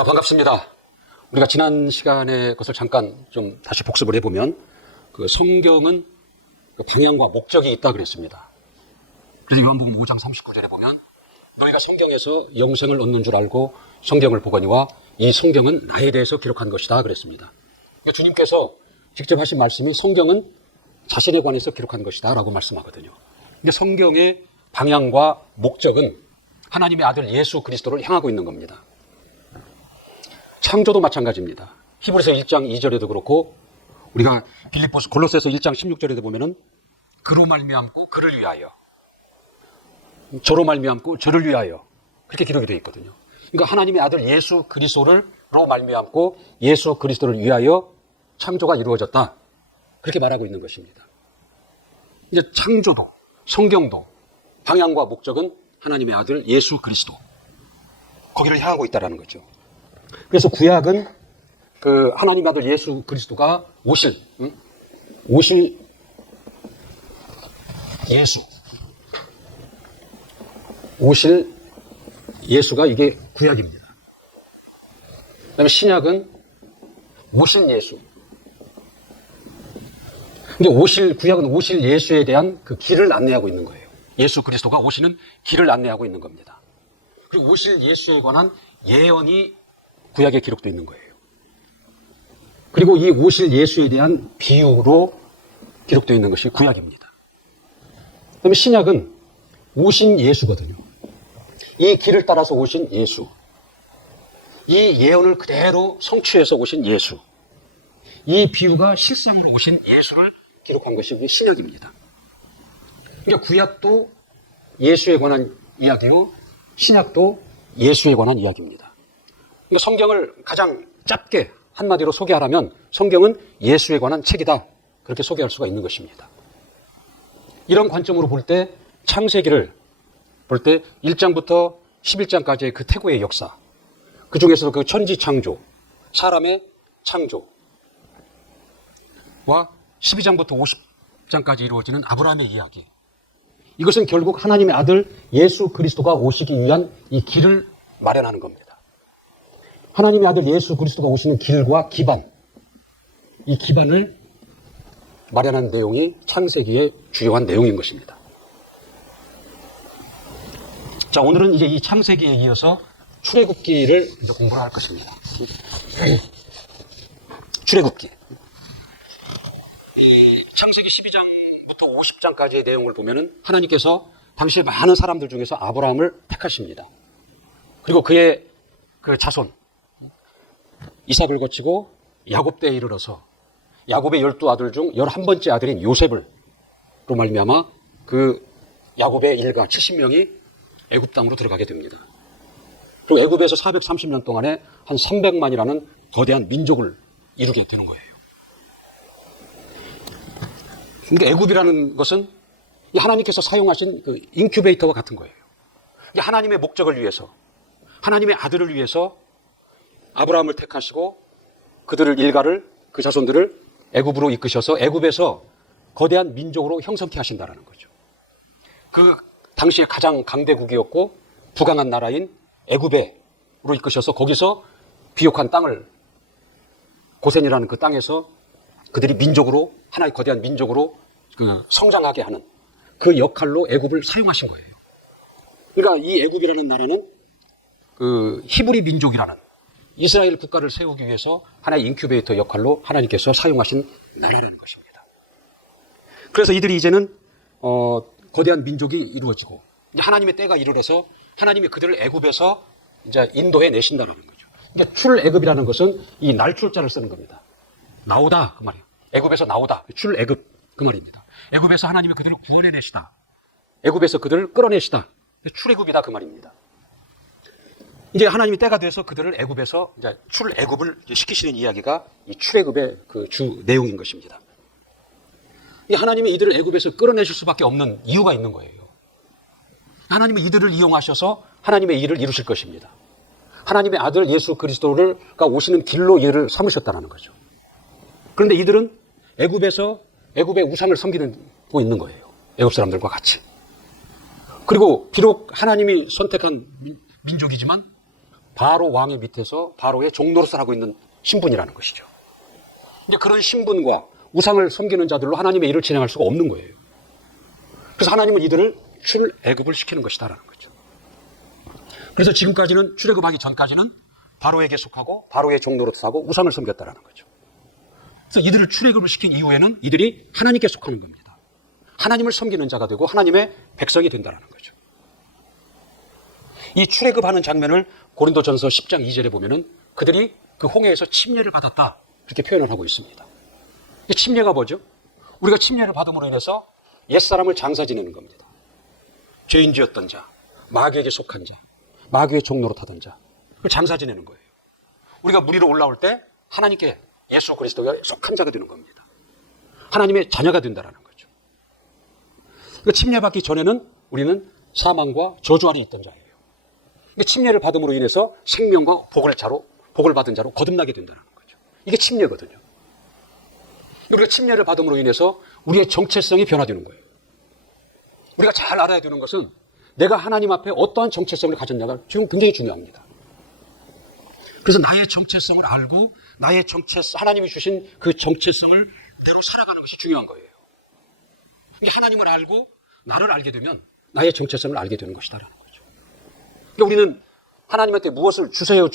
자, 반갑습니다. 우리가 지난 시간에 그것을 잠깐 좀 다시 복습을 해보면 그 성경은 그 방향과 목적이 있다 그랬습니다. 그래서 요한복음 5장 39절에 보면 너희가 성경에서 영생을 얻는 줄 알고 성경을 보거니와 이 성경은 나에 대해서 기록한 것이다 그랬습니다. 그러니까 주님께서 직접 하신 말씀이 성경은 자신에 관해서 기록한 것이다 라고 말씀하거든요. 근데 성경의 방향과 목적은 하나님의 아들 예수 그리스도를 향하고 있는 겁니다. 창조도 마찬가지입니다. 히브리서 1장 2절에도 그렇고 우리가 빌립보서 골로새서 1장 16절에도 보면은 그로 말미암고 그를 위하여, 저로 말미암고 저를 위하여, 그렇게 기록이 되어 있거든요. 그러니까 하나님의 아들 예수 그리스도로 말미암고 예수 그리스도를 위하여 창조가 이루어졌다, 그렇게 말하고 있는 것입니다. 이제 창조도, 성경도 방향과 목적은 하나님의 아들 예수 그리스도, 거기를 향하고 있다는 거죠. 그래서 구약은 그 하나님의 아들 예수 그리스도가 오실 예수가 이게 구약입니다. 그다음에 신약은 오신 예수. 근데 구약은 오실 예수에 대한 그 길을 안내하고 있는 거예요. 예수 그리스도가 오시는 길을 안내하고 있는 겁니다. 그리고 오실 예수에 관한 예언이 구약에 기록되어 있는 거예요. 그리고 이 오실 예수에 대한 비유로 기록되어 있는 것이 구약입니다. 그다음에 신약은 오신 예수거든요. 이 길을 따라서 오신 예수, 이 예언을 그대로 성취해서 오신 예수, 이 비유가 실상으로 오신 예수를 기록한 것이 신약입니다. 그러니까 구약도 예수에 관한 이야기요, 신약도 예수에 관한 이야기입니다. 그러니까 성경을 가장 짧게 한마디로 소개하라면 성경은 예수에 관한 책이다, 그렇게 소개할 수가 있는 것입니다. 이런 관점으로 볼 때 창세기를 볼 때 1장부터 11장까지의 그 태고의 역사, 그 중에서도 그 천지 창조, 사람의 창조와 12장부터 50장까지 이루어지는 아브라함의 이야기, 이것은 결국 하나님의 아들 예수 그리스도가 오시기 위한 이 길을 마련하는 겁니다. 하나님의 아들 예수 그리스도가 오시는 길과 기반, 이 기반을 마련한 내용이 창세기의 주요한 내용인 것입니다. 자, 오늘은 이제 이 창세기에 이어서 출애굽기를 이제 공부를 할 것입니다. 출애굽기. 이 창세기 12장부터 50장까지의 내용을 보면은 하나님께서 당시에 많은 사람들 중에서 아브라함을 택하십니다. 그리고 그의 그 자손 이삭을 거치고 야곱 때에 이르러서 야곱의 12아들 중 11번째 아들인 요셉으로 말미암아 그 야곱의 일가 70명이 애굽 땅으로 들어가게 됩니다. 그리고 애굽에서 430년 동안에 한 300만이라는 거대한 민족을 이루게 되는 거예요. 그러니까 애굽이라는 것은 하나님께서 사용하신 그 인큐베이터와 같은 거예요. 하나님의 목적을 위해서, 하나님의 아들을 위해서 아브라함을 택하시고 그들을 일가를, 그 자손들을 애굽으로 이끄셔서 애굽에서 거대한 민족으로 형성케 하신다라는 거죠. 그 당시에 가장 강대국이었고 부강한 나라인 애굽으로 이끄셔서 거기서 비옥한 땅을, 고센이라는 그 땅에서 그들이 민족으로, 하나의 거대한 민족으로 성장하게 하는 그 역할로 애굽을 사용하신 거예요. 그러니까 이 애굽이라는 나라는 그 히브리 민족이라는 이스라엘 국가를 세우기 위해서 하나의 인큐베이터 역할로 하나님께서 사용하신 나라라는 것입니다. 그래서 이들이 이제는 거대한 민족이 이루어지고 이제 하나님의 때가 이르러서 하나님이 그들을 애굽에서 이제 인도해 내신다는 거죠. 그러니까 출애굽이라는 것은 이 날출자를 쓰는 겁니다. 나오다, 그 말이에요. 애굽에서 나오다, 출애굽, 그 말입니다. 애굽에서 하나님이 그들을 구원해 내시다, 애굽에서 그들을 끌어내시다, 출애굽이다, 그 말입니다. 이제 하나님이 때가 돼서 그들을 애굽에서 이제 출애굽을 시키시는 이야기가 이 출애굽의 그 주 내용인 것입니다. 하나님이 이들을 애굽에서 끌어내실 수밖에 없는 이유가 있는 거예요. 하나님이 이들을 이용하셔서 하나님의 일을 이루실 것입니다. 하나님의 아들 예수 그리스도가 오시는 길로 이를 삼으셨다는 거죠. 그런데 이들은 애굽의 우상을 섬기고 있는 거예요. 애굽 사람들과 같이. 그리고 비록 하나님이 선택한 민족이지만 바로 왕의 밑에서 바로의 종노릇을 하고 있는 신분이라는 것이죠. 이제 그런 신분과 우상을 섬기는 자들로 하나님의 일을 진행할 수가 없는 거예요. 그래서 하나님은 이들을 출애굽을 시키는 것이다라는 거죠. 그래서 지금까지는 출애굽하기 전까지는 바로에게 속하고 바로의 종노릇을 하고 우상을 섬겼다라는 거죠. 그래서 이들을 출애굽을 시킨 이후에는 이들이 하나님께 속하는 겁니다. 하나님을 섬기는 자가 되고 하나님의 백성이 된다는 거죠. 이 출애굽하는 장면을 고린도전서 10장 2절에 보면은 그들이 그 홍해에서 침례를 받았다 그렇게 표현을 하고 있습니다. 이 침례가 뭐죠? 우리가 침례를 받음으로 인해서 옛사람을 장사 지내는 겁니다. 죄인지었던 자, 마귀에게 속한 자, 마귀의 종노릇하던 자, 그 장사 지내는 거예요. 우리가 물 위로 올라올 때 하나님께 예수 그리스도가 속한 자가 되는 겁니다. 하나님의 자녀가 된다는 거죠. 그러니까 침례받기 전에는 우리는 사망과 저주 아래 있던 자예요. 그러니까 침례를 받음으로 인해서 생명과 복을 받은 자로 거듭나게 된다는 거죠. 이게 침례거든요. 우리가 침례를 받음으로 인해서 우리의 정체성이 변화되는 거예요. 우리가 잘 알아야 되는 것은 내가 하나님 앞에 어떠한 정체성을 가졌냐가 지금 굉장히 중요합니다. 그래서 나의 정체성을 알고 하나님이 주신 그 정체성을 대로 살아가는 것이 중요한 거예요. 하나님을 알고 나를 알게 되면 나의 정체성을 알게 되는 것이다라는 거죠. 그러니까 우리는 하나님한테 무엇을 주세요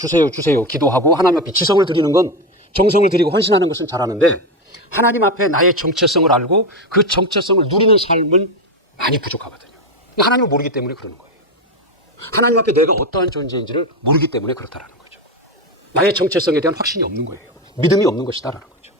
기도하고 하나님 앞에 지성을 드리는 건 정성을 드리고 헌신하는 것은 잘하는데 하나님 앞에 나의 정체성을 알고 그 정체성을 누리는 삶은 많이 부족하거든요. 하나님을 모르기 때문에 그러는 거예요. 하나님 앞에 내가 어떠한 존재인지를 모르기 때문에 그렇다라는 거죠. 나의 정체성에 대한 확신이 없는 거예요. 믿음이 없는 것이다라는 거죠.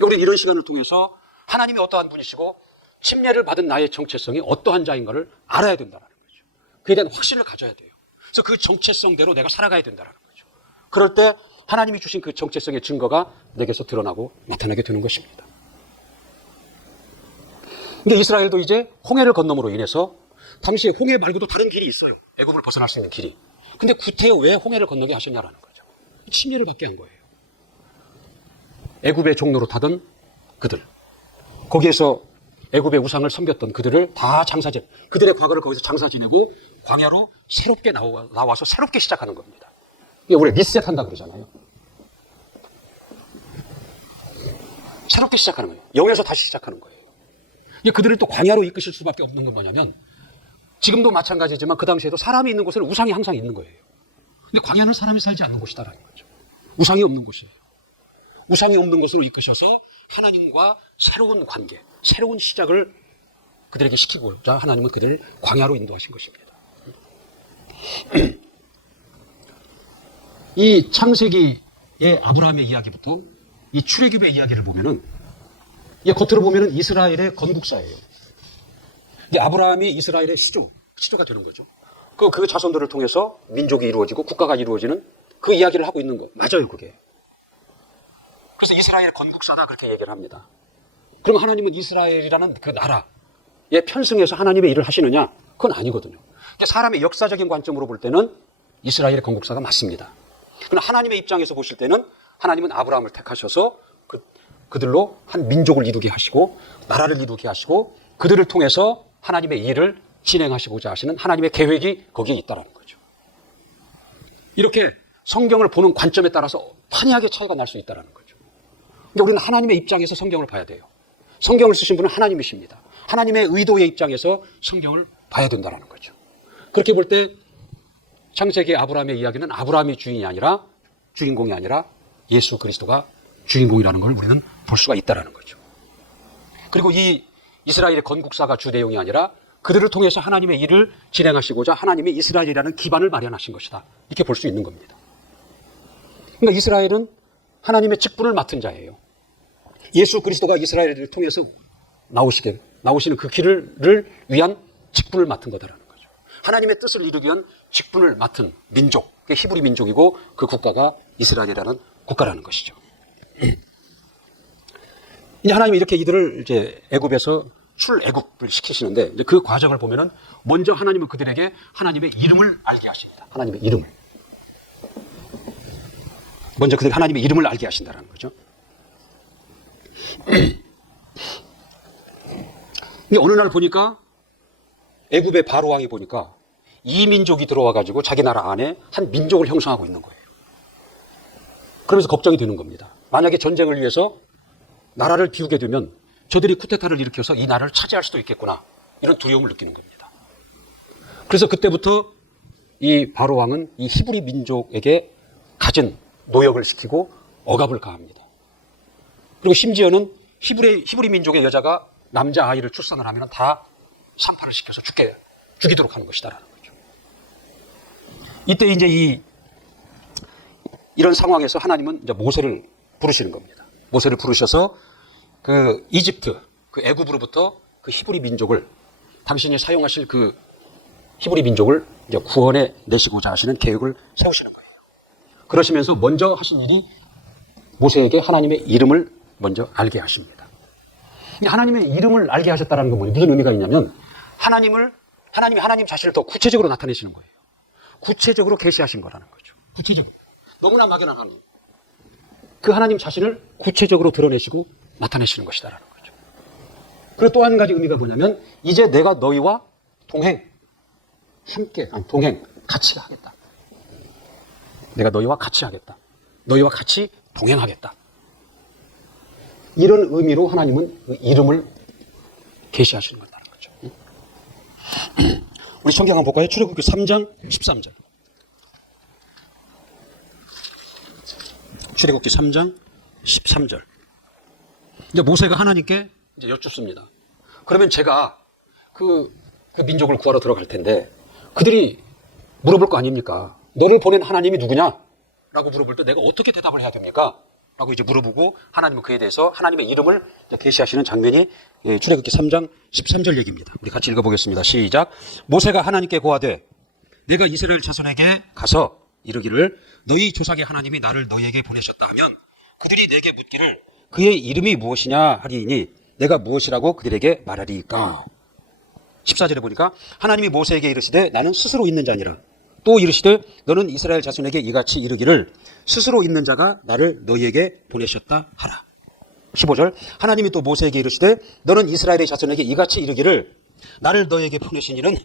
우리는 이런 시간을 통해서 하나님이 어떠한 분이시고 침례를 받은 나의 정체성이 어떠한 자인가를 알아야 된다는 거죠. 그에 대한 확신을 가져야 돼요. 그래서 그 정체성대로 내가 살아가야 된다는 거죠. 그럴 때 하나님이 주신 그 정체성의 증거가 내게서 드러나고 나타나게 되는 것입니다. 근데 이스라엘도 이제 홍해를 건너므로 인해서 당시에 홍해 말고도 다른 길이 있어요. 애굽을 벗어날 수 있는 길이. 근데 구태여 왜 홍해를 건너게 하셨냐라는 거죠. 침례를 받게 한 거예요. 애굽의 종로로 타던 그들, 거기에서 애굽의 우상을 섬겼던 그들을 다 그들의 과거를 거기서 장사 지내고 광야로 새롭게 나와서 새롭게 시작하는 겁니다. 이게 우리 리셋한다 그러잖아요. 새롭게 시작하는 거예요. 0에서 다시 시작하는 거예요. 그들을 또 광야로 이끄실 수밖에 없는 건 뭐냐면 지금도 마찬가지지만 그 당시에도 사람이 있는 곳에는 우상이 항상 있는 거예요. 근데 광야는 사람이 살지 않는 곳이다라는 거죠. 우상이 없는 곳이에요. 우상이 없는 곳으로 이끄셔서 하나님과 새로운 관계, 새로운 시작을 그들에게 시키고자 하나님은 그들을 광야로 인도하신 것입니다. 이 창세기의 아브라함의 이야기부터 이 출애굽의 이야기를 보면은 겉으로 보면은 이스라엘의 건국사예요. 아브라함이 이스라엘의 시조가 되는 거죠. 그 자손들을 통해서 민족이 이루어지고 국가가 이루어지는 그 이야기를 하고 있는 거 맞아요, 그게. 그래서 이스라엘의 건국사다 그렇게 얘기를 합니다. 그럼 하나님은 이스라엘이라는 그 나라에 편승해서 하나님의 일을 하시느냐? 그건 아니거든요. 사람의 역사적인 관점으로 볼 때는 이스라엘의 건국사가 맞습니다. 그러나 하나님의 입장에서 보실 때는 하나님은 아브라함을 택하셔서 그들로 한 민족을 이루게 하시고 나라를 이루게 하시고 그들을 통해서 하나님의 일을 진행하시고자 하시는 하나님의 계획이 거기에 있다는 거죠. 이렇게 성경을 보는 관점에 따라서 판이하게 차이가 날 수 있다는 거죠. 근데 우리는 하나님의 입장에서 성경을 봐야 돼요. 성경을 쓰신 분은 하나님이십니다. 하나님의 의도의 입장에서 성경을 봐야 된다는 거죠. 그렇게 볼 때 창세기 아브라함의 이야기는 아브라함이 주인공이 아니라 예수 그리스도가 주인공이라는 걸 우리는 볼 수가 있다는 거죠. 그리고 이 이스라엘의 건국사가 주 내용이 아니라 그들을 통해서 하나님의 일을 진행하시고자 하나님이 이스라엘이라는 기반을 마련하신 것이다. 이렇게 볼 수 있는 겁니다. 그러니까 이스라엘은 하나님의 직분을 맡은 자예요. 예수 그리스도가 이스라엘을 통해서 나오시는 그 길을 위한 직분을 맡은 거다라는 거죠. 하나님의 뜻을 이루기 위한 직분을 맡은 민족, 그게 히브리 민족이고 그 국가가 이스라엘이라는 국가라는 것이죠. 이제 하나님이 이렇게 이들을 이제 애굽에서 출애굽을 시키시는데 이제 그 과정을 보면은 먼저 하나님은 그들에게 하나님의 이름을 알게 하십니다. 하나님의 이름을. 먼저 그들 하나님의 이름을 알게 하신다는 거죠. 근데 어느 날 보니까 애굽의 바로 왕이 보니까 이민족이 들어와가지고 자기 나라 안에 한 민족을 형성하고 있는 거예요. 그러면서 걱정이 되는 겁니다. 만약에 전쟁을 위해서 나라를 비우게 되면 저들이 쿠데타를 일으켜서 이 나라를 차지할 수도 있겠구나. 이런 두려움을 느끼는 겁니다. 그래서 그때부터 이 바로 왕은 이 히브리 민족에게 갖은 노역을 시키고 억압을 가합니다. 그리고 심지어는 히브리 민족의 여자가 남자 아이를 출산을 하면 다 산파를 시켜서 죽이도록 하는 것이다라는 거죠. 이때 이제 이런 상황에서 하나님은 이제 모세를 부르시는 겁니다. 모세를 부르셔서 그 이집트, 그 애굽으로부터 그 히브리 민족을 당신이 사용하실 그 히브리 민족을 이제 구원해 내시고자 하시는 계획을 세우시는 거예요. 그러시면서 먼저 하신 일이 모세에게 하나님의 이름을 먼저 알게 하십니다. 하나님의 이름을 알게 하셨다는 건 무슨 의미가 있냐면 하나님이 하나님 자신을 더 구체적으로 나타내시는 거예요. 구체적으로 계시하신 거라는 거죠. 구체적으로. 너무나 막연한 하나님. 그 하나님 자신을 구체적으로 드러내시고 나타내시는 것이다라는 거죠. 그리고 또 한 가지 의미가 뭐냐면 이제 내가 너희와 같이 하겠다. 내가 너희와 같이 하겠다. 너희와 같이 동행하겠다. 이런 의미로 하나님은 그 이름을 계시하시는 것이라는 거죠. 우리 성경 한번 볼까요? 출애굽기 3장 13절. 출애굽기 3장 13절. 이제 모세가 하나님께 이제 여쭙습니다. 그러면 제가 그 민족을 구하러 들어갈 텐데 그들이 물어볼 거 아닙니까? 너를 보낸 하나님이 누구냐? 라고 물어볼 때 내가 어떻게 대답을 해야 됩니까? 라고 이제 물어보고 하나님은 그에 대해서 하나님의 이름을 계시하시는 장면이 출애굽기 3장 13절 얘기입니다. 우리 같이 읽어보겠습니다. 시작. 모세가 하나님께 고하되 내가 이스라엘 자손에게 가서 이르기를 너희 조상의 하나님이 나를 너희에게 보내셨다 하면 그들이 내게 묻기를 그의 이름이 무엇이냐 하리니 내가 무엇이라고 그들에게 말하리이까. 14절에 보니까 하나님이 모세에게 이르시되 나는 스스로 있는 자니라. 또 이르시되 너는 이스라엘 자손에게 이같이 이르기를 스스로 있는 자가 나를 너희에게 보내셨다 하라. 15절 하나님이 또 모세에게 이르시되 너는 이스라엘의 자손에게 이같이 이르기를 나를 너희에게 보내신 이는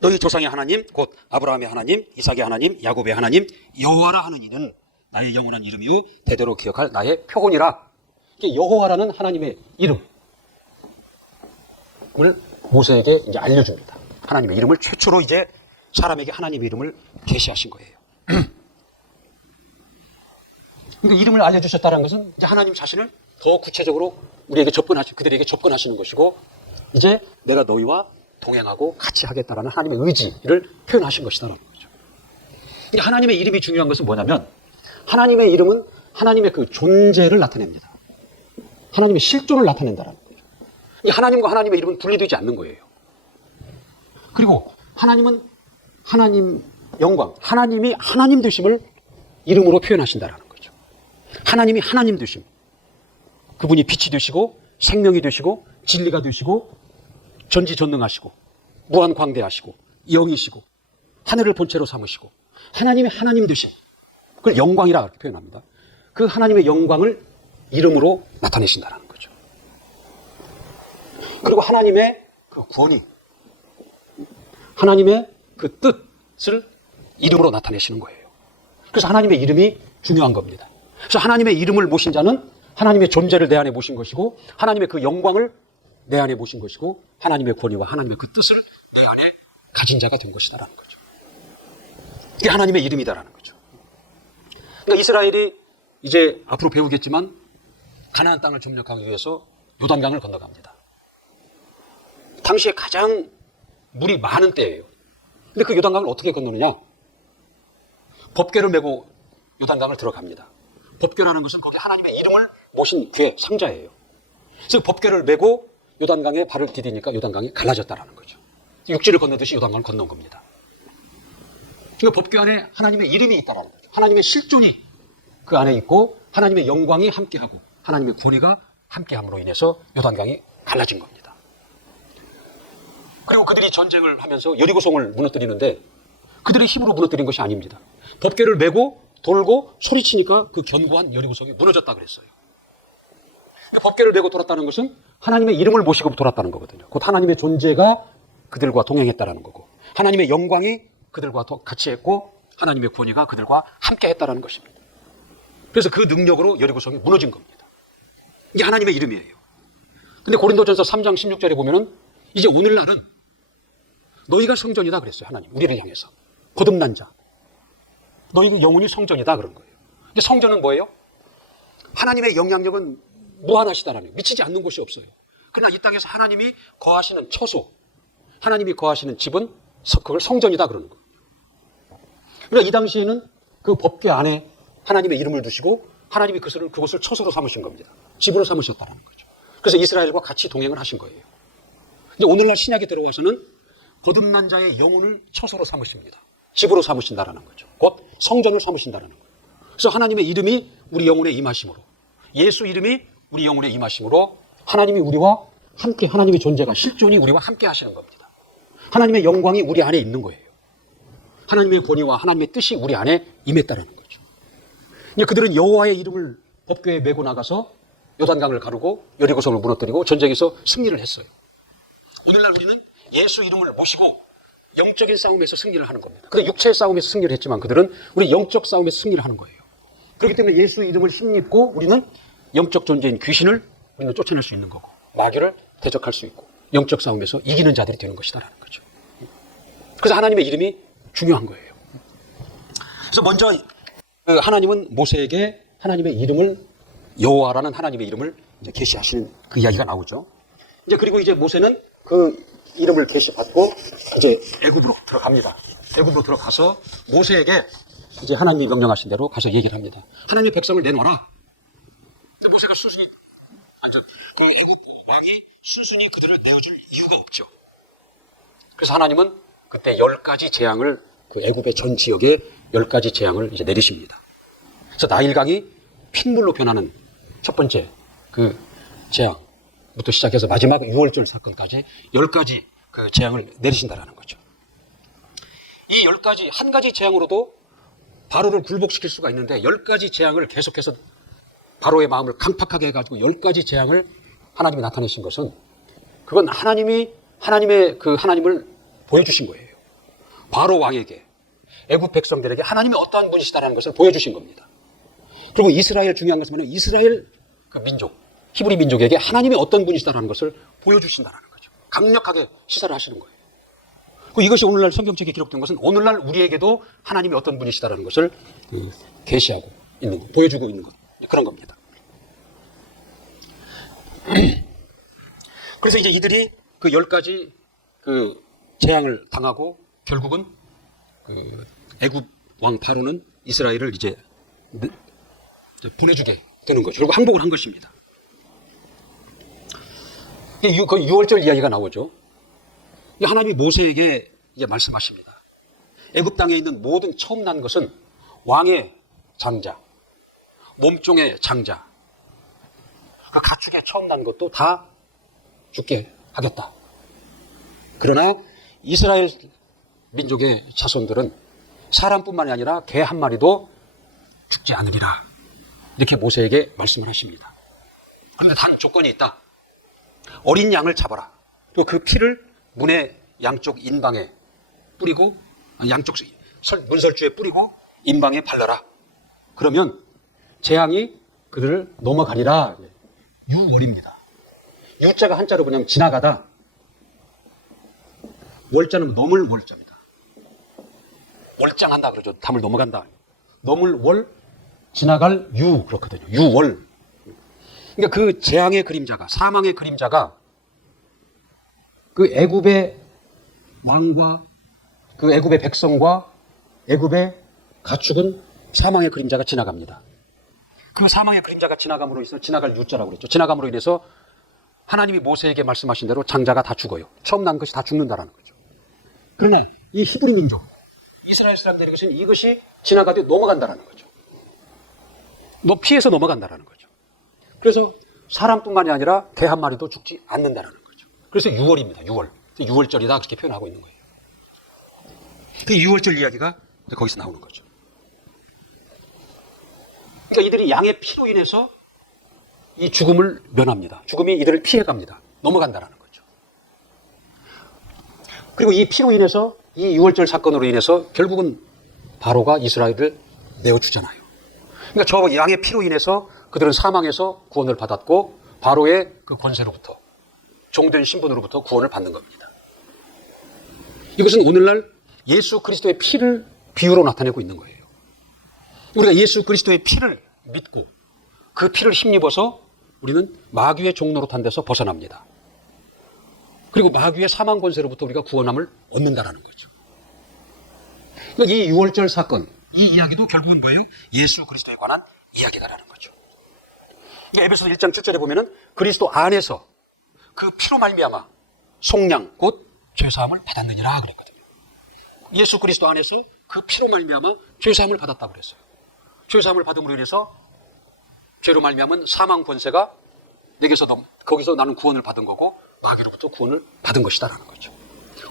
너희 조상의 하나님 곧 아브라함의 하나님 이삭의 하나님 야곱의 하나님 여호와라 하는 이는 나의 영원한 이름이요 대대로 기억할 나의 표본이라. 여호와라는 하나님의 이름을 모세에게 이제 알려줍니다. 하나님의 이름을 최초로 이제 사람에게 하나님의 이름을 계시하신 거예요. 그러니까 이름을 알려주셨다는 것은 이제 하나님 자신을 더 구체적으로 그들에게 접근하시는 것이고 이제 내가 너희와 동행하고 같이 하겠다라는 하나님의 의지를 표현하신 것이다라는 거죠. 그러니까 하나님의 이름이 중요한 것은 뭐냐면 하나님의 이름은 하나님의 그 존재를 나타냅니다. 하나님의 실존을 나타낸다라는 거예요. 하나님과 하나님의 이름은 분리되지 않는 거예요. 그리고 하나님은 하나님 영광, 하나님이 하나님 되심을 이름으로 표현하신다라는 거죠. 하나님이 하나님 되심. 그분이 빛이 되시고 생명이 되시고 진리가 되시고 전지전능하시고 무한광대하시고 영이시고 하늘을 본체로 삼으시고 하나님의 하나님 되심. 그걸 영광이라 그렇게 표현합니다. 그 하나님의 영광을 이름으로 나타내신다는 거죠. 그리고 하나님의 그 권위, 하나님의 그 뜻을 이름으로 나타내시는 거예요. 그래서 하나님의 이름이 중요한 겁니다. 그래서 하나님의 이름을 모신 자는 하나님의 존재를 내 안에 모신 것이고 하나님의 그 영광을 내 안에 모신 것이고 하나님의 권위와 하나님의 그 뜻을 내 안에 가진 자가 된 것이다라는 거죠. 이게 하나님의 이름이다라는 거죠. 그러니까 이스라엘이 이제 앞으로 배우겠지만 가나안 땅을 점령하기 위해서 요단강을 건너갑니다. 당시에 가장 물이 많은 때예요. 근데 그 요단강을 어떻게 건너느냐? 법궤를 메고 요단강을 들어갑니다. 법궤라는 것은 거기 하나님의 이름을 모신 괴, 상자예요. 그래서 법궤를 메고 요단강에 발을 디디니까 요단강이 갈라졌다라는 거죠. 육지를 건너듯이 요단강을 건넌 겁니다. 그러니까 법궤 안에 하나님의 이름이 있다라는 거죠. 하나님의 실존이 그 안에 있고 하나님의 영광이 함께하고 하나님의 권위가 함께함으로 인해서 요단강이 갈라진 겁니다. 그리고 그들이 전쟁을 하면서 여리고성을 무너뜨리는데 그들의 힘으로 무너뜨린 것이 아닙니다. 법궤를 메고 돌고 소리치니까 그 견고한 여리고성이 무너졌다 그랬어요. 법궤를 메고 돌았다는 것은 하나님의 이름을 모시고 돌았다는 거거든요. 곧 하나님의 존재가 그들과 동행했다라는 거고, 하나님의 영광이 그들과 같이 했고, 하나님의 권위가 그들과 함께 했다라는 것입니다. 그래서 그 능력으로 여리고성이 무너진 겁니다. 이게 하나님의 이름이에요. 근데 고린도전서 3장 16절에 보면은 이제 오늘날은 너희가 성전이다 그랬어요. 하나님 우리를 향해서. 거듭난 자, 너희 영혼이 성전이다 그런 거예요. 이제 성전은 뭐예요? 하나님의 영향력은 무한하시다라는 거예요. 미치지 않는 곳이 없어요. 그러나 이 땅에서 하나님이 거하시는 처소, 하나님이 거하시는 집은 그걸 성전이다 그러는 거예요. 그러니까 이 당시에는 그 법궤 안에 하나님의 이름을 두시고 하나님이 그곳을 처소로 삼으신 겁니다. 집으로 삼으셨다는 거죠. 그래서 이스라엘과 같이 동행을 하신 거예요. 이제 오늘날 신약에 들어와서는 거듭난 자의 영혼을 처소로 삼으십니다. 집으로 삼으신다라는 거죠. 곧 성전을 삼으신다라는 거예요. 그래서 하나님의 이름이 우리 영혼에 임하심으로, 예수 이름이 우리 영혼에 임하심으로 하나님이 우리와 함께, 하나님의 존재가, 실존이 우리와 함께 하시는 겁니다. 하나님의 영광이 우리 안에 있는 거예요. 하나님의 권위와 하나님의 뜻이 우리 안에 임했다라는 거죠. 이제 그들은 여호와의 이름을 법궤에 메고 나가서 요단강을 가르고 여리고성을 무너뜨리고 전쟁에서 승리를 했어요. 오늘날 우리는 예수 이름을 모시고 영적인 싸움에서 승리를 하는 겁니다. 그래 육체의 싸움에서 승리를 했지만 그들은 우리 영적 싸움에서 승리를 하는 거예요. 그렇기 때문에 예수 이름을 힘입고 우리는 영적 존재인 귀신을 우리는 쫓아낼 수 있는 거고, 마귀를 대적할 수 있고, 영적 싸움에서 이기는 자들이 되는 것이다라는 거죠. 그래서 하나님의 이름이 중요한 거예요. 그래서 먼저 하나님은 모세에게 하나님의 이름을, 여호와라는 하나님의 이름을 이제 계시하시는 그 이야기가 나오죠. 이제 그리고 이제 모세는 그 이름을 계시받고 이제 애굽으로 들어갑니다. 애굽으로 들어가서 모세에게 이제 하나님이 명령하신 대로 가서 얘기를 합니다. 하나님의 백성을 내놓아라. 근데 모세가 순순히 그 애굽 왕이 순순히 그들을 내어줄 이유가 없죠. 그래서 하나님은 그때 10가지 재앙을, 그 애굽의 전 지역에 10가지 재앙을 이제 내리십니다. 그래서 나일강이 핏물로 변하는 첫 번째 그 재앙부터 시작해서 마지막 6월절 사건까지 10가지 그 재앙을 내리신다라는 거죠. 이 10가지, 한 가지 재앙으로도 바로를 굴복시킬 수가 있는데 10가지 재앙을 계속해서 바로의 마음을 강팍하게 해가지고 10가지 재앙을 하나님이 나타내신 것은, 그건 하나님의 하나님을 보여주신 거예요. 바로 왕에게, 애굽 백성들에게 하나님이 어떠한 분이시다라는 것을 보여주신 겁니다. 그리고 이스라엘, 중요한 것은 뭐냐면 이스라엘 그 민족, 히브리 민족에게 하나님이 어떤 분이시다라는 것을 보여주신다라는 거죠. 강력하게 시사를 하시는 거예요. 그리고 이것이 오늘날 성경책에 기록된 것은 오늘날 우리에게도 하나님이 어떤 분이시다라는 것을 계시하고 있는 것, 보여주고 있는 것, 그런 겁니다. 그래서 이제 이들이 그 10가지 그 재앙을 당하고 결국은 그 애굽 왕 바로는 이스라엘을 이제 보내주게 되는 거죠. 그리고 항복을 한 것입니다. 그 6월절 이야기가 나오죠. 하나님이 모세에게 이제 말씀하십니다. 애굽 땅에 있는 모든 처음 난 것은 왕의 장자, 몸종의 장자, 그 가축에 처음 난 것도 다 죽게 하겠다. 그러나 이스라엘 민족의 자손들은 사람뿐만이 아니라 개 한 마리도 죽지 않으리라. 이렇게 모세에게 말씀을 하십니다. 그런데 단 조건이 있다. 어린 양을 잡아라. 또 그 피를 문의 양쪽 인방에 뿌리고, 양쪽 문설주에 뿌리고 인방에 발라라. 그러면 재앙이 그들을 넘어가리라. 유월입니다. 유자가 한자로 그냥 지나가다, 월자는 넘을 월자입니다. 월장한다 그러죠. 담을 넘어간다. 넘을 월, 지나갈 유, 그렇거든요. 유월. 그러니까 그 재앙의 그림자가, 사망의 그림자가 그 애굽의 왕과 그 애굽의 백성과 애굽의 가축은 사망의 그림자가 지나갑니다. 그 사망의 그림자가 지나감으로 인해서, 지나갈 유자라고 그랬죠. 지나감으로 인해서 하나님이 모세에게 말씀하신 대로 장자가 다 죽어요. 처음 난 것이 다 죽는다라는 거죠. 그러나 이 히브리 민족, 이스라엘 사람들이 이것이 지나가도 넘어간다라는 거죠. 피해서 넘어간다라는 거죠. 그래서 사람뿐만이 아니라 개 한 마리도 죽지 않는다라는 거죠. 그래서 6월입니다. 6월. 6월절이다 그렇게 표현하고 있는 거예요. 그 6월절 이야기가 거기서 나오는 거죠. 그러니까 이들이 양의 피로 인해서 이 죽음을 면합니다. 죽음이 이들을 피해갑니다. 넘어간다라는 거죠. 그리고 이 피로 인해서, 이 유월절 사건으로 인해서 결국은 바로가 이스라엘을 내어주잖아요. 그러니까 저 양의 피로 인해서 그들은 사망에서 구원을 받았고 바로의 그 권세로부터, 종된 신분으로부터 구원을 받는 겁니다. 이것은 오늘날 예수 그리스도의 피를 비유로 나타내고 있는 거예요. 우리가 예수 그리스도의 피를 믿고 그 피를 힘입어서 우리는 마귀의 종로로 탄 데서 벗어납니다. 그리고 마귀의 사망 권세로부터 우리가 구원함을 얻는다라는 거죠. 그러니까 이 유월절 사건, 이 이야기도 결국은 뭐예요? 예수 그리스도에 관한 이야기다라는 거죠. 그러니까 에베소서 1장 7절에 보면은 그리스도 안에서 그 피로 말미암아 속량 곧 죄사함을 받았느니라 그랬거든요. 예수 그리스도 안에서 그 피로 말미암아 죄사함을 받았다고 그랬어요. 죄사함을 받음으로 인해서 죄로 말미암은 사망 권세가 내게서도, 거기서 나는 구원을 받은 거고 마귀로부터 구원을 받은 것이다라는 거죠.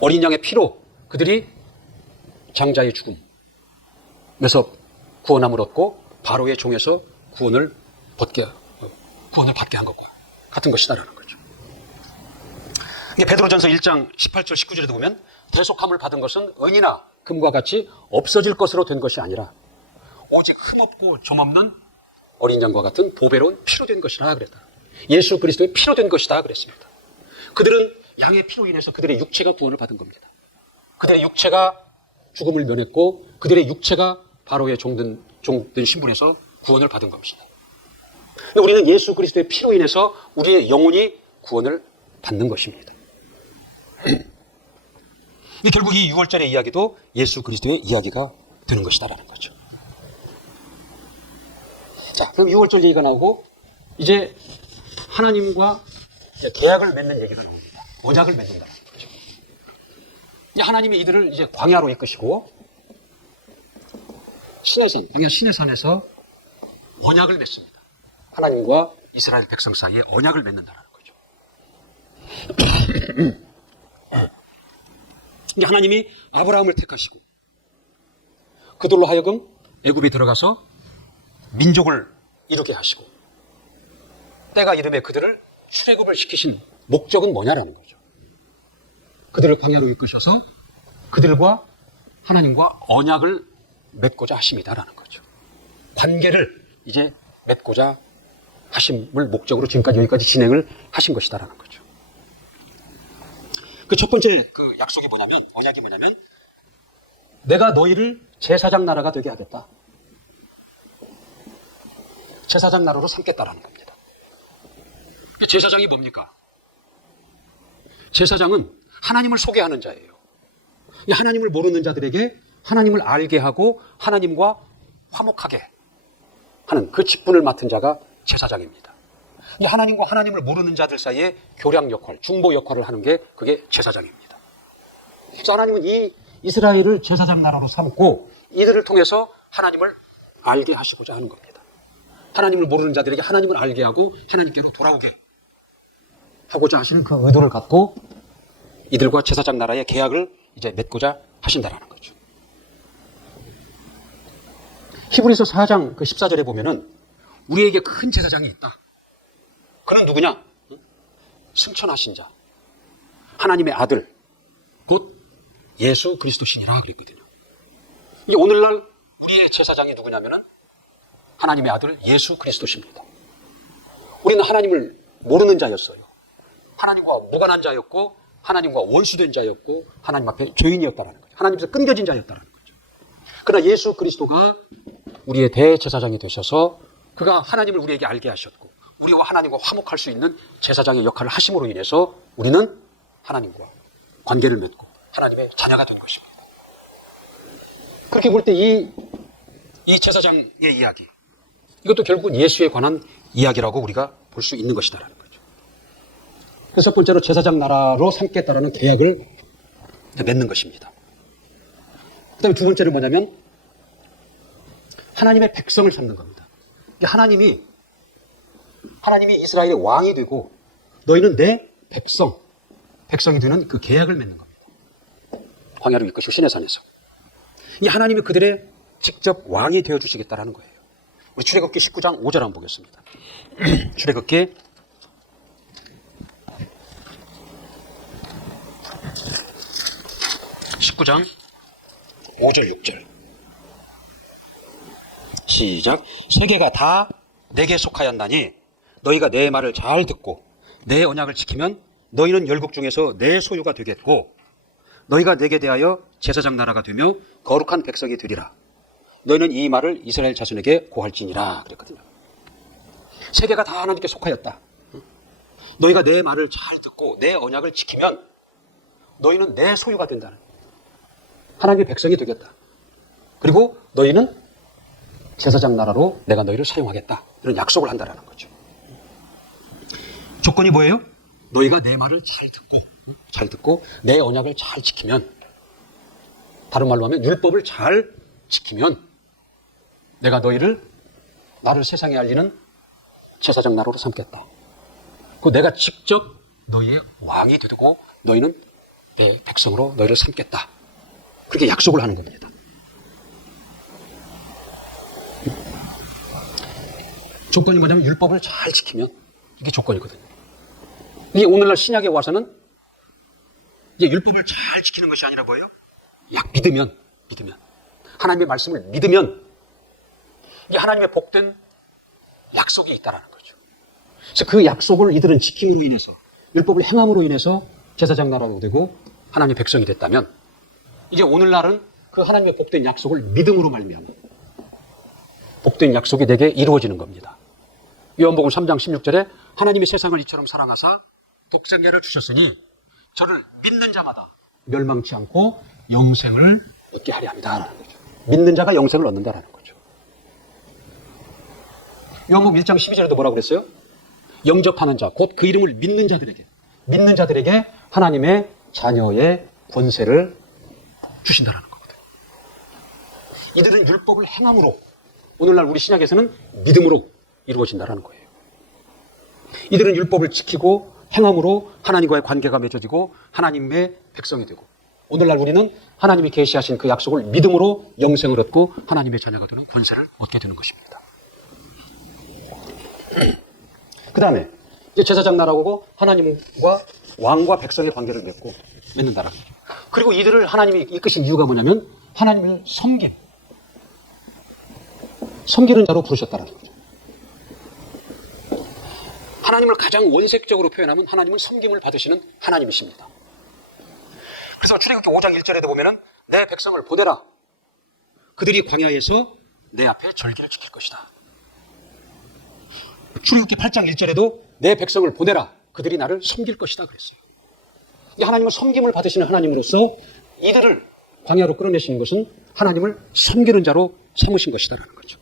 어린 양의 피로 그들이 장자의 죽음에서 구원함을 얻고 바로의 종에서 구원을 받게 한 것과 같은 것이다라는 거죠. 이게 베드로전서 1장 18절 19절에도 보면 대속함을 받은 것은 은이나 금과 같이 없어질 것으로 된 것이 아니라 오직 흠없고 점없는 어린 양과 같은 보배로운 피로 된 것이라 그랬다. 예수 그리스도의 피로 된 것이다 그랬습니다. 그들은 양의 피로 인해서 그들의 육체가 구원을 받은 겁니다. 그들의 육체가 죽음을 면했고 그들의 육체가 바로의 종된 신분에서 구원을 받은 겁니다. 우리는 예수 그리스도의 피로 인해서 우리의 영혼이 구원을 받는 것입니다. 결국 이 6월절의 이야기도 예수 그리스도의 이야기가 되는 것이다라는 거죠. 자, 그럼 6월절 얘기가 나오고 이제 하나님과 이제 계약을 맺는 얘기가 나옵니다. 언약을 맺는다는 거죠. 하나님이 이들을 이제 광야로 이끄시고 시내산, 광야 시내산에서 언약을 맺습니다. 하나님과 이스라엘 백성 사이에 언약을 맺는다는 거죠. 하나님이 아브라함을 택하시고 그들로 하여금 애굽에 들어가서 민족을 이루게 하시고 때가 이름에 그들을 출애굽을 시키신 목적은 뭐냐라는 거죠. 그들을 광야로 이끄셔서 그들과 하나님과 언약을 맺고자 하심이다라는 거죠. 관계를 이제 맺고자 하심을 목적으로 지금까지 여기까지 진행을 하신 것이다라는 거죠. 그 첫 번째 그 약속이 뭐냐면, 언약이 뭐냐면, 내가 너희를 제사장 나라가 되게 하겠다. 제사장 나라로 삼겠다라는 겁니다. 제사장이 뭡니까? 제사장은 하나님을 소개하는 자예요. 하나님을 모르는 자들에게 하나님을 알게 하고 하나님과 화목하게 하는 그 직분을 맡은 자가 제사장입니다. 하나님과 하나님을 모르는 자들 사이에 교량 역할, 중보 역할을 하는 게 그게 제사장입니다. 그래서 하나님은 이 이스라엘을 제사장 나라로 삼고 이들을 통해서 하나님을 알게 하시고자 하는 겁니다. 하나님을 모르는 자들에게 하나님을 알게 하고 하나님께로 돌아오게 하고자 하시는 그 의도를 갖고 이들과 제사장 나라의 계약을 이제 맺고자 하신다라는 거죠. 히브리서 4장 그 14절에 보면은 우리에게 큰 제사장이 있다. 그는 누구냐? 승천하신 자, 하나님의 아들, 곧 예수 그리스도시니라 그랬거든요. 이게 오늘날 우리의 제사장이 누구냐면은 하나님의 아들 예수 그리스도십니다. 우리는 하나님을 모르는 자였어요. 하나님과 무관한 자였고 하나님과 원수된 자였고 하나님 앞에 죄인이었다라는 거죠. 하나님께서 끊겨진 자였다라는 거죠. 그러나 예수 그리스도가 우리의 대제사장이 되셔서 그가 하나님을 우리에게 알게 하셨고 우리와 하나님과 화목할 수 있는 제사장의 역할을 하심으로 인해서 우리는 하나님과 관계를 맺고 하나님의 자녀가 된 것입니다. 그렇게 볼 때 이 제사장의 이야기, 이것도 결국은 예수에 관한 이야기라고 우리가 볼 수 있는 것이다라는 거죠. 그래서 첫 번째로 제사장 나라로 삼겠다라는 계약을 맺는 것입니다. 그 다음에 두 번째는 뭐냐면 하나님의 백성을 삼는 겁니다. 하나님이 이스라엘의 왕이 되고 너희는 내 백성이 되는 그 계약을 맺는 겁니다. 광야로 이끄시고 시내산에서. 이 하나님이 그들의 직접 왕이 되어주시겠다라는 거예요. 우리 출애굽기 19장 5절 한번 보겠습니다. 출애굽기 19장 19장 5절 6절 시작. 세계가 다 내게 속하였나니 너희가 내 말을 잘 듣고 내 언약을 지키면 너희는 열국 중에서 내 소유가 되겠고 너희가 내게 대하여 제사장 나라가 되며 거룩한 백성이 되리라. 너희는 이 말을 이스라엘 자손에게 고할지니라 그랬거든요. 세계가 다 하나님께 속하였다. 너희가 내 말을 잘 듣고 내 언약을 지키면 너희는 내 소유가 된다는, 하나님의 백성이 되겠다. 그리고 너희는 제사장 나라로 내가 너희를 사용하겠다. 이런 약속을 한다는 거죠. 조건이 뭐예요? 너희가 내 말을 잘 듣고 내 언약을 잘 지키면, 다른 말로 하면 율법을 잘 지키면 내가 너희를 나를 세상에 알리는 제사장 나라로 삼겠다. 그 내가 직접 너희의 왕이 되고 너희는 내 백성으로 너희를 삼겠다. 그렇게 약속을 하는 겁니다. 조건이 뭐냐면 율법을 잘 지키면, 이게 조건이거든요. 이게 오늘날 신약에 와서는 이제 율법을 잘 지키는 것이 아니라 뭐예요? 믿으면 하나님의 말씀을 믿으면 이게 하나님의 복된 약속이 있다라는 거죠. 그래서 그 약속을 이들은 지킴으로 인해서, 율법을 행함으로 인해서 제사장 나라로 되고 하나님의 백성이 됐다면, 이제 오늘날은 그 하나님의 복된 약속을 믿음으로 말미암아 복된 약속이 내게 이루어지는 겁니다. 요한복음 3장 16절에 하나님이 세상을 이처럼 사랑하사 독생자를 주셨으니 저를 믿는 자마다 멸망치 않고 영생을 얻게 하려 합니다라는 거죠. 믿는 자가 영생을 얻는다라는 거죠. 요한복음 1장 12절에도 뭐라고 그랬어요? 영접하는 자, 곧 그 이름을 믿는 자들에게 하나님의 자녀의 권세를 주신다라는 거거든요. 이들은 율법을 행함으로, 오늘날 우리 신약에서는 믿음으로 이루어진다라는 거예요. 이들은 율법을 지키고 행함으로 하나님과의 관계가 맺어지고 하나님의 백성이 되고, 오늘날 우리는 하나님이 계시하신 그 약속을 믿음으로 영생을 얻고 하나님의 자녀가 되는 권세를 얻게 되는 것입니다. 그 다음에 제사장 나라고 하나님과 왕과 백성의 관계를 맺는다라는 거죠. 그리고 이들을 하나님이 이끄신 이유가 뭐냐면 하나님을 섬기는 자로 부르셨다는 거죠. 하나님을 가장 원색적으로 표현하면 하나님은 섬김을 받으시는 하나님이십니다. 그래서 출애굽기 5장 1절에도 보면은 내 백성을 보내라. 그들이 광야에서 내 앞에 절기를 지킬 것이다. 출애굽기 8장 1절에도 내 백성을 보내라. 그들이 나를 섬길 것이다 그랬어요. 하나님은 섬김을 받으시는 하나님으로서 이들을 광야로 끌어내시는 것은 하나님을 섬기는 자로 삼으신 것이다라는 거죠.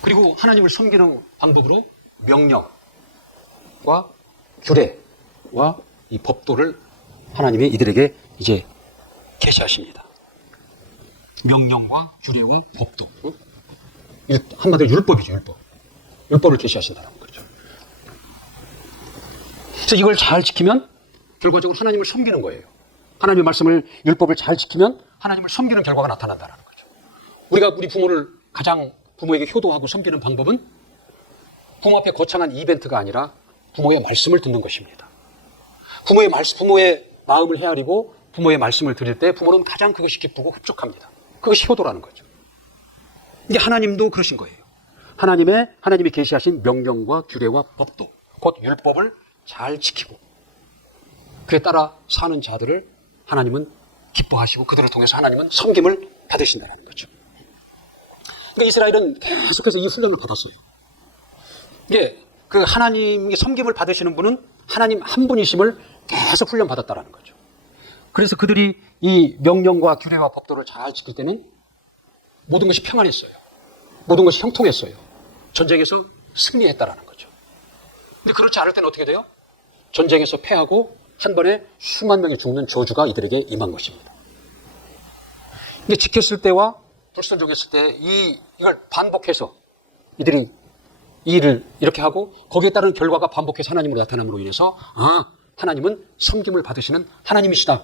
그리고 하나님을 섬기는 방법으로 명령과 규례와 이 법도를 하나님이 이들에게 이제 계시하십니다. 명령과 규례와 법도, 한마디로 율법이죠. 율법을 계시하신다는 거죠. 그래서 이걸 잘 지키면 결과적으로 하나님을 섬기는 거예요. 하나님의 말씀을, 율법을 잘 지키면 하나님을 섬기는 결과가 나타난다는 거죠. 우리가 우리 부모를 가장 부모에게 효도하고 섬기는 방법은 부모 앞에 거창한 이벤트가 아니라 부모의 말씀을 듣는 것입니다. 부모의 마음을 헤아리고 부모의 말씀을 드릴 때 부모는 가장 그것이 기쁘고 흡족합니다. 그것이 효도라는 거죠. 이게 하나님도 그러신 거예요. 하나님이 계시하신 명령과 규례와 법도, 곧 율법을 잘 지키고 그에 따라 사는 자들을 하나님은 기뻐하시고 그들을 통해서 하나님은 섬김을 받으신다는 거죠. 그러니까 이스라엘은 계속해서 이 훈련을 받았어요. 이게 그 하나님이 섬김을 받으시는 분은 하나님 한 분이심을 계속 훈련받았다는 거죠. 그래서 그들이 이 명령과 규례와 법도를 잘 지킬 때는 모든 것이 평안했어요. 모든 것이 형통했어요. 전쟁에서 승리했다라는 거죠. 근데 그렇지 않을 때는 어떻게 돼요? 전쟁에서 패하고 한 번에 수만 명이 죽는 저주가 이들에게 임한 것입니다. 이게 지켰을 때와 불순종했을 때 이걸 반복해서 이들이 이 일을 이렇게 하고 거기에 따른 결과가 반복해서 하나님으로 나타남으로 인해서 하나님은 섬김을 받으시는 하나님이시다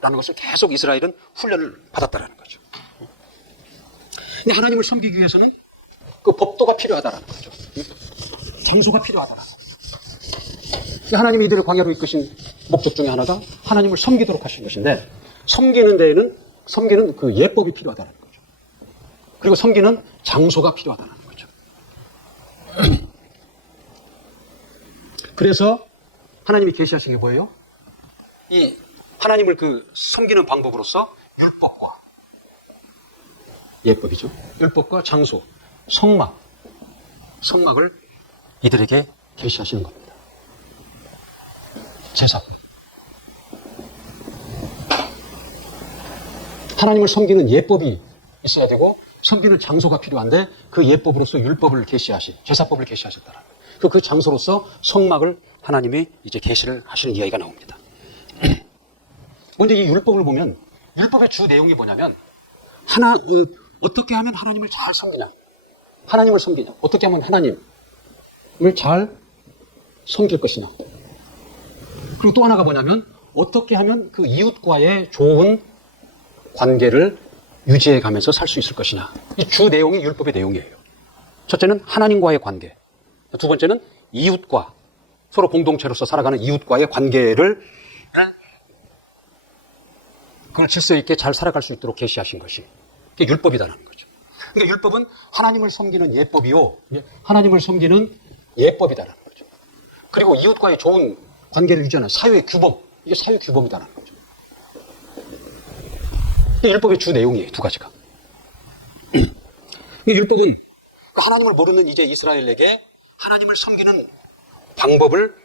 라는 것을 계속 이스라엘은 훈련을 받았다라는 거죠. 근데 하나님을 섬기기 위해서는 그 법도가 필요하다라는 거죠. 장소가 필요하다라는 거죠. 하나님이 이들을 광야로 이끄신 목적 중에 하나가 하나님을 섬기도록 하신 것인데, 섬기는 그 예법이 필요하다는 거죠. 그리고 섬기는 장소가 필요하다는 거죠. 그래서 하나님이 계시하신 게 뭐예요? 이 하나님을 그 섬기는 방법으로서 율법과 예법이죠. 율법과 장소, 성막을 이들에게 계시하시는 겁니다. 제사. 하나님을 섬기는 예법이 있어야 되고 섬기는 장소가 필요한데 그 예법으로서 율법을 계시하신, 제사법을 계시하셨다는 거예요. 그 장소로서 성막을 하나님이 이제 계시를 하시는 이야기가 나옵니다. 먼저 이 율법을 보면 율법의 주 내용이 뭐냐면 어떻게 하면 하나님을 잘 섬기냐, 하나님을 섬기냐, 어떻게 하면 하나님을 잘 섬길 것이냐, 그리고 또 하나가 뭐냐면 어떻게 하면 그 이웃과의 좋은 관계를 유지해 가면서 살 수 있을 것이냐. 이 주 내용이 율법의 내용이에요. 첫째는 하나님과의 관계, 두 번째는 이웃과 서로 공동체로서 살아가는 이웃과의 관계를 그걸 질서 있게 잘 살아갈 수 있도록 계시하신 것이 그게 율법이다라는 거죠. 그러니까 율법은 하나님을 섬기는 예법이요, 하나님을 섬기는 예법이다라는 거죠. 그리고 이웃과의 좋은 관계를 유지하는 사회의 규범, 이게 사회 규범이다라는 거죠. 이게 율법의 주 내용이에요, 두 가지가. 율법은 하나님을 모르는 이제 이스라엘에게 하나님을 섬기는 방법을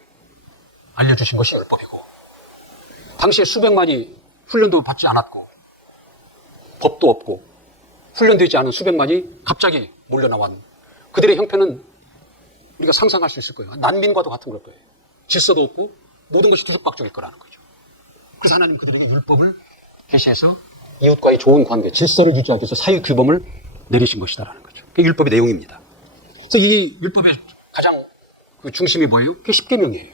알려주신 것이 율법이고, 당시에 수백만이 훈련도 받지 않았고 법도 없고 훈련되지 않은 수백만이 갑자기 몰려나왔는 그들의 형편은 우리가 상상할 수 있을 거예요. 난민과도 같은 걸 거예요. 질서도 없고 모든 것이 뒤죽박죽일 거라는 거죠. 그래서 하나님 그들에게 율법을 계시해서 이웃과의 좋은 관계, 질서를 유지하기 위해서 사회 규범을 내리신 것이다라는 거죠. 그게 율법의 내용입니다. 그래서 이 율법의 가장 그 중심이 뭐예요? 그게 10계명이에요.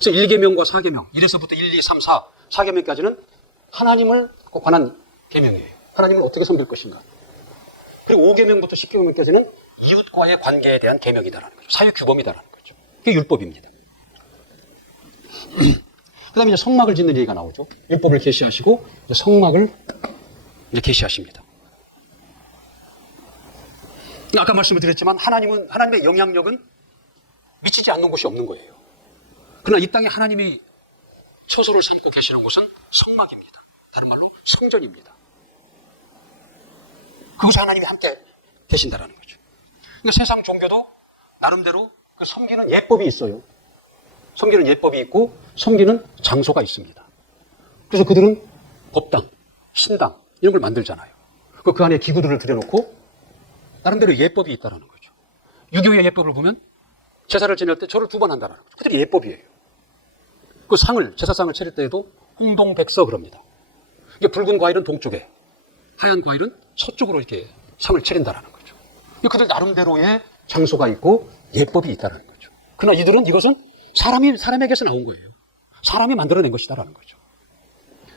그래서 1계명과 4계명, 1에서부터 1, 2, 3, 4, 4계명까지는 하나님을 관한 계명이에요. 하나님을 어떻게 섬길 것인가. 그리고 5계명부터 10계명까지는 이웃과의 관계에 대한 계명이다라는 거죠. 사회 규범이다라는 거죠. 그게 율법입니다. 그 다음에 이제 성막을 짓는 얘기가 나오죠. 율법을 계시하시고 성막을 이제 계시하십니다. 아까 말씀을 드렸지만 하나님의 영향력은 미치지 않는 곳이 없는 거예요. 그러나 이 땅에 하나님이 처소를 삼고 계시는 곳은 성막입니다. 다른 말로 성전입니다. 그곳에 하나님이 함께 계신다라는 거죠. 그러니까 세상 종교도 나름대로 그 섬기는 예법이 있어요. 섬기는 예법이 있고 섬기는 장소가 있습니다. 그래서 그들은 법당, 신당 이런 걸 만들잖아요. 그 안에 기구들을 들여놓고 나름대로 예법이 있다는 거죠. 유교의 예법을 보면 제사를 지낼 때 절을 2번 한다는 거죠. 그들이 예법이에요. 그 제사상을 차릴 때에도 홍동백서 그럽니다. 이게 붉은 과일은 동쪽에, 하얀 과일은 서쪽으로 이렇게 상을 차린다는 거죠. 그들 나름대로의 장소가 있고 예법이 있다는 거죠. 그러나 이것은 사람에게서 나온 거예요. 사람이 만들어낸 것이다라는 거죠.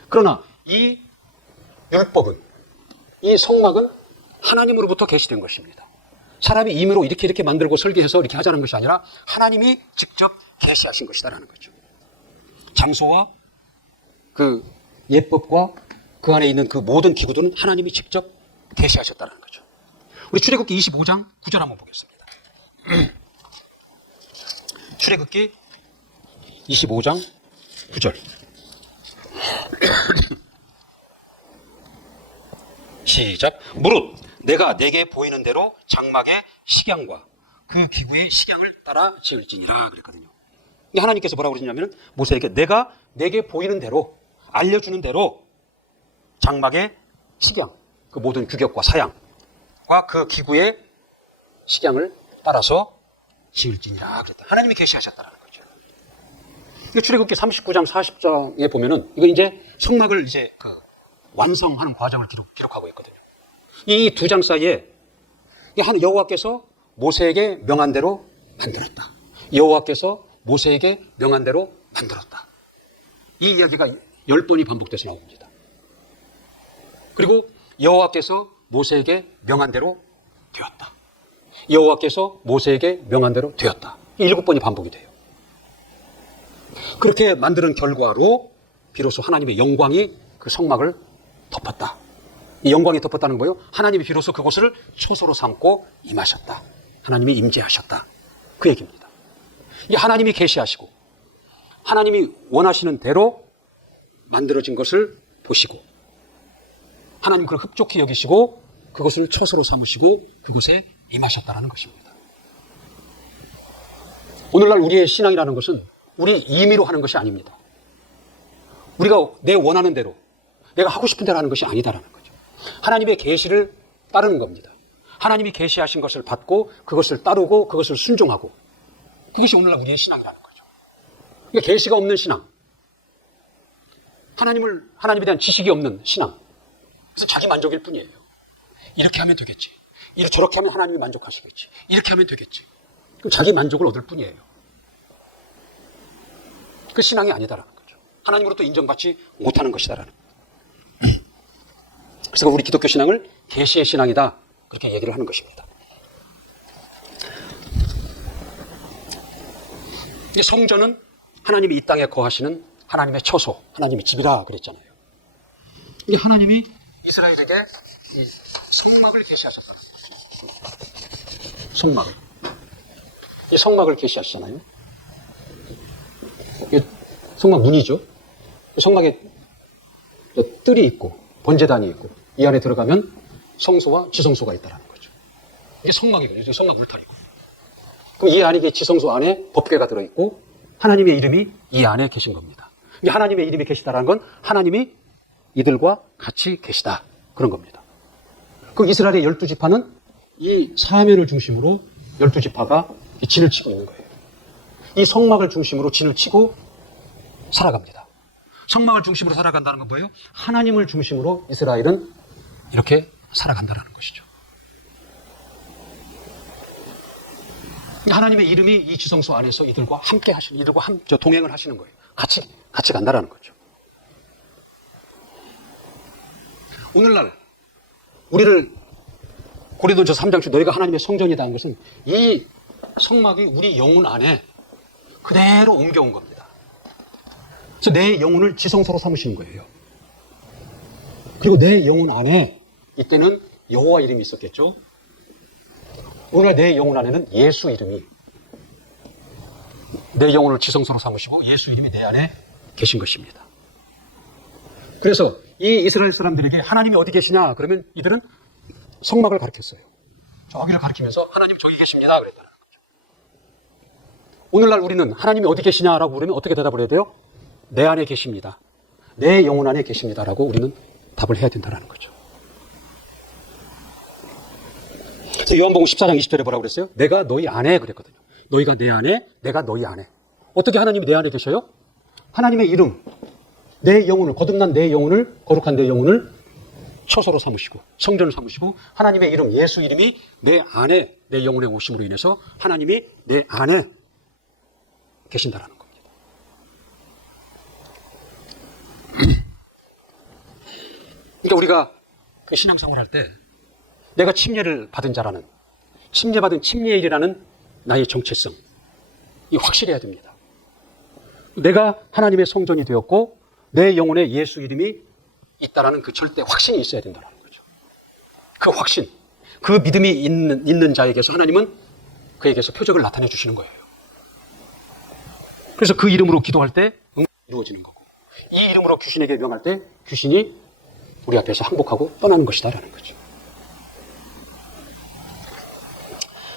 그러나 이 율법은, 이 성막은 하나님으로부터 계시된 것입니다. 사람이 임의로 이렇게 만들고 설계해서 이렇게 하자는 것이 아니라 하나님이 직접 계시하신 것이다라는 거죠. 장소와 그 예법과 그 안에 있는 그 모든 기구들은 하나님이 직접 계시하셨다는 거죠. 우리 출애굽기 25장 9절 한번 보겠습니다. 출애굽기 25장 9절. 시작. 무릇 내가 내게 보이는 대로 장막의 식양과 그 기구의 식양을 따라 지을지니라 그랬거든요. 하나님께서 뭐라고 그러셨냐면 모세에게 내가 내게 보이는 대로, 알려주는 대로 장막의 식양, 그 모든 규격과 사양과 그 기구의 식양을 따라서 지을지니라 그랬다. 하나님이 계시하셨다는 거죠. 출애굽기 39장 40장에 보면은 이거 이제 성막을 이제 완성하는 과정을 기록하고 있거든요. 이 두 장 사이에 여호와께서 모세에게 명한 대로 만들었다. 여호와께서 모세에게 명한 대로 만들었다. 이 이야기가 10번이 반복돼서 나옵니다. 그리고 여호와께서 모세에게 명한 대로 되었다. 여호와께서 모세에게 명한 대로 되었다. 7번이 반복이 돼요. 그렇게 만드는 결과로 비로소 하나님의 영광이 그 성막을 덮었다. 이 영광이 덮었다는 거예요. 하나님이 비로소 그곳을 초소로 삼고 임하셨다. 하나님이 임재하셨다. 그 얘기입니다. 이 하나님이 계시하시고 하나님이 원하시는 대로 만들어진 것을 보시고 하나님 그걸 흡족히 여기시고 그것을 초소로 삼으시고 그곳에 임하셨다는 것입니다. 오늘날 우리의 신앙이라는 것은 우리 임의로 하는 것이 아닙니다. 우리가 내 원하는 대로 내가 하고 싶은 대로 하는 것이 아니다라는 거죠. 하나님의 계시를 따르는 겁니다. 하나님이 계시하신 것을 받고 그것을 따르고 그것을 순종하고 그것이 오늘날 우리의 신앙이라는 거죠. 그러니까 계시가 없는 신앙, 하나님에 대한 지식이 없는 신앙, 그래서 자기 만족일 뿐이에요. 이렇게 하면 되겠지. 저렇게 하면 하나님이 만족하시겠지. 이렇게 하면 되겠지. 그럼 자기 만족을 얻을 뿐이에요. 그 신앙이 아니다라는 거죠. 하나님으로부터 인정받지 못하는 것이다라는 거예요. 그래서 우리 기독교 신앙을 계시의 신앙이다 그렇게 얘기를 하는 것입니다. 성전은 하나님이 이 땅에 거하시는 하나님의 처소, 하나님의 집이라 그랬잖아요. 이게 하나님이 이스라엘에게 이 성막을 계시하셨다는 거예요. 이 성막을 계시하시잖아요. 성막 문이죠. 성막에 뜰이 있고 번제단이 있고 이 안에 들어가면 성소와 지성소가 있다는 거죠. 이게 성막이거든요. 성막 울타리고. 그럼 이 안에 지성소 안에 법궤가 들어있고 하나님의 이름이 이 안에 계신 겁니다. 하나님의 이름이 계시다라는 건 하나님이 이들과 같이 계시다 그런 겁니다. 그 이스라엘의 12지파는 이 사면을 중심으로 12지파가 진을 치고 있는 거예요. 이 성막을 중심으로 진을 치고 살아갑니다. 성막을 중심으로 살아간다는 건 뭐예요? 하나님을 중심으로 이스라엘은 이렇게 살아간다는 것이죠. 하나님의 이름이 이 지성소 안에서 이들과 함께 하시는, 이들과 동행을 하시는 거예요. 같이 간다라는 거죠. 오늘날 우리를 고린도전서 3장 중 너희가 하나님의 성전이다 는 것은 이 성막이 우리 영혼 안에 그대로 옮겨온 겁니다. 그래서 내 영혼을 지성소로 삼으시는 거예요. 그리고 내 영혼 안에 이때는 여호와 이름이 있었겠죠. 오늘 내 영혼 안에는 예수 이름이, 내 영혼을 지성소로 삼으시고 예수 이름이 내 안에 계신 것입니다. 그래서 이 이스라엘 사람들에게 하나님이 어디 계시냐 그러면 이들은 성막을 가리켰어요. 저기를 가리키면서 하나님 저기 계십니다 그랬다는 거죠. 오늘날 우리는 하나님이 어디 계시냐라고 물으면 어떻게 대답을 해야 돼요? 내 안에 계십니다. 내 영혼 안에 계십니다라고 우리는 답을 해야 된다는 거죠. 그래서 요한복음 14장 20절에 뭐라고 그랬어요? 내가 너희 안에 그랬거든요. 너희가 내 안에, 내가 너희 안에. 어떻게 하나님이 내 안에 계셔요? 하나님의 이름, 내 영혼을, 거듭난 내 영혼을, 거룩한 내 영혼을 처소로 삼으시고 성전을 삼으시고 하나님의 이름, 예수 이름이 내 안에, 내 영혼에 오심으로 인해서 하나님이 내 안에 계신다라는 겁니다. 그러니까 우리가 그 신앙생활 할 때 내가 침례를 받은 자라는, 침례받은 침례일이라는 나의 정체성, 이 확실해야 됩니다. 내가 하나님의 성전이 되었고 내 영혼에 예수 이름이 있다라는 그 절대 확신이 있어야 된다는 거죠. 그 확신, 그 믿음이 있는 자에게서 하나님은 그에게서 표적을 나타내 주시는 거예요. 그래서 그 이름으로 기도할 때 이루어지는 거고, 이 이름으로 귀신에게 명할 때 귀신이 우리 앞에서 항복하고 떠나는 것이다라는 거죠.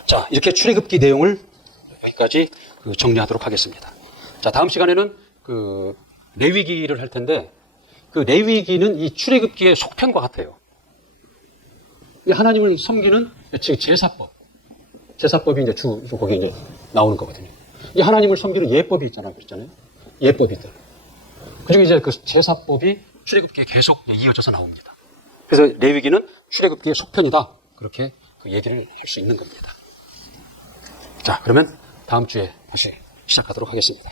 자, 이렇게 출애굽기 내용을 여기까지 정리하도록 하겠습니다. 자, 다음 시간에는 레위기를 할 텐데, 그 레위기는 이 출애굽기의 속편과 같아요. 하나님을 섬기는 제사법이 이제 거기 이제 나오는 거거든요. 이 하나님을 섬기는 예법이 있잖아요, 그랬잖아요. 예법이들. 그리고 이제 그 제사법이 출애굽기에 계속 이어져서 나옵니다. 그래서 레위기는 출애굽기의 속편이다, 그렇게 그 얘기를 할 수 있는 겁니다. 자, 그러면 다음 주에 다시 시작하도록 하겠습니다.